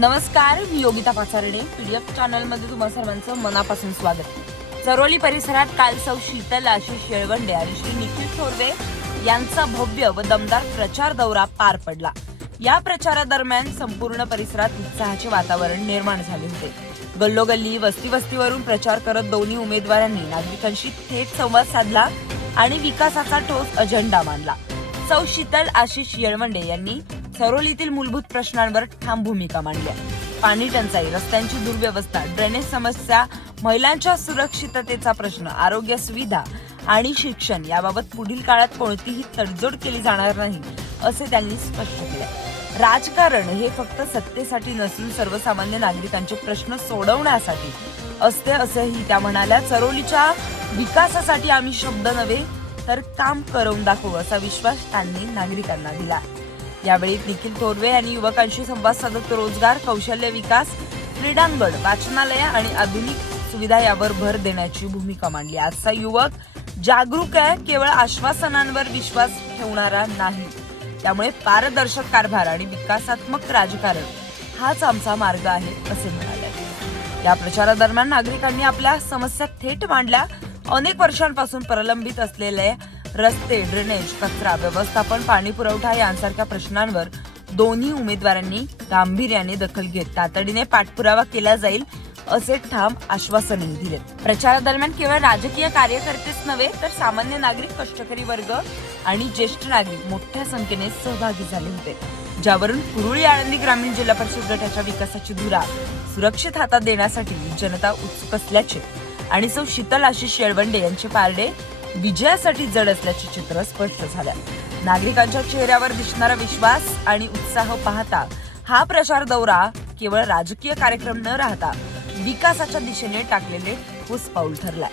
नमस्कार, मी Yogita पाचारडे. PDF channel मध्ये तुम्हा सर्वांचं मनापासून स्वागत. चरोली परिसरात काल सौ शीतल आशिष येळवंडे आणि श्री निखिल थोरवे यांचा भव्य व दमदार प्रचार दौरा पार पडला. या प्रचारादरम्यान संपूर्ण परिसरात उत्साहाचे वातावरण निर्माण झाले होते. गल्लोगल्ली वस्तीवरून प्रचार करत दोन्ही उमेदवारांनी नागरिकांशी थेट संवाद साधला आणि विकासाचा ठोस अजेंडा मांडला. सौ शीतल आशिष येळवंडे यांनी चरोलीतील मूलभूत प्रश्नांवर ठाम भूमिका मांडली. पाणी टंचाई, रस्त्यांची दुर्व्यवस्था, ड्रेनेज समस्या, महिलांच्या सुरक्षिततेचा प्रश्न, आरोग्य सुविधा आणि शिक्षण याबाबत पुढील काळात कोणतीही तडजोड केली जाणार नाही असे त्यांनी स्पष्ट केले. राजकारण हे फक्त सत्तेसाठी नसून सर्वसामान्य नागरिकांचे प्रश्न सोडवण्यासाठी असते असेही त्या म्हणाल्या. चरोलीच्या विकासासाठी आम्ही शब्द नव्हे तर काम करून दाखवू असा विश्वास त्यांनी नागरिकांना दिला. यावेळी निखिल थोरवे यांनी युवकांशी संवाद साधत रोजगार, कौशल्य विकास, क्रीडांगण, वाचनालय आणि आधुनिक सुविधा यावर भर देण्याची भूमिका मांडली. आजचा युवक जागरूक आहे, केवळ आश्वासनांवर विश्वास ठेवणारा नाही. त्यामुळे पारदर्शक कारभार आणि विकासात्मक राजकारण हाच आमचा मार्ग आहे असे म्हणाले. या प्रचारादरम्यान नागरिकांनी आपल्या समस्या थेट मांडल्या. अनेक वर्षांपासून प्रलंबित असलेले रस्ते, ड्रेनेज, कचरा व्यवस्थापन, पाणी पुरवठा यांसारख्या प्रश्नांवर दोन्ही उमेदवारांनी गांभीर्याने दखल घेत तातडीने पाठपुरावा केला जाईल असे ठाम आश्वासनही दिले. प्रचारादरम्यान केवळ राजकीय कार्यकर्तेच नव्हे तर सामान्य नागरिक, कष्टकरी वर्ग आणि ज्येष्ठ नागरिक मोठ्या संख्येने सहभागी झाले होते. ज्यावरून कुरुळी आळंदी ग्रामीण जिल्हा परिषद गटाच्या विकासाची धुरा सुरक्षित हातात देण्यासाठी जनता उत्सुक असल्याचे आणि सौ शीतल आशिष येळवंडे यांचे पारडे विजयासाठी जड असल्याचे चित्र स्पष्ट झाले. नागरिकांच्या चेहऱ्यावर दिसणारा विश्वास आणि उत्साह पाहता हा प्रचार दौरा केवळ राजकीय कार्यक्रम न राहता विकासाच्या दिशेने टाकलेले ठोस पाऊल ठरलाय.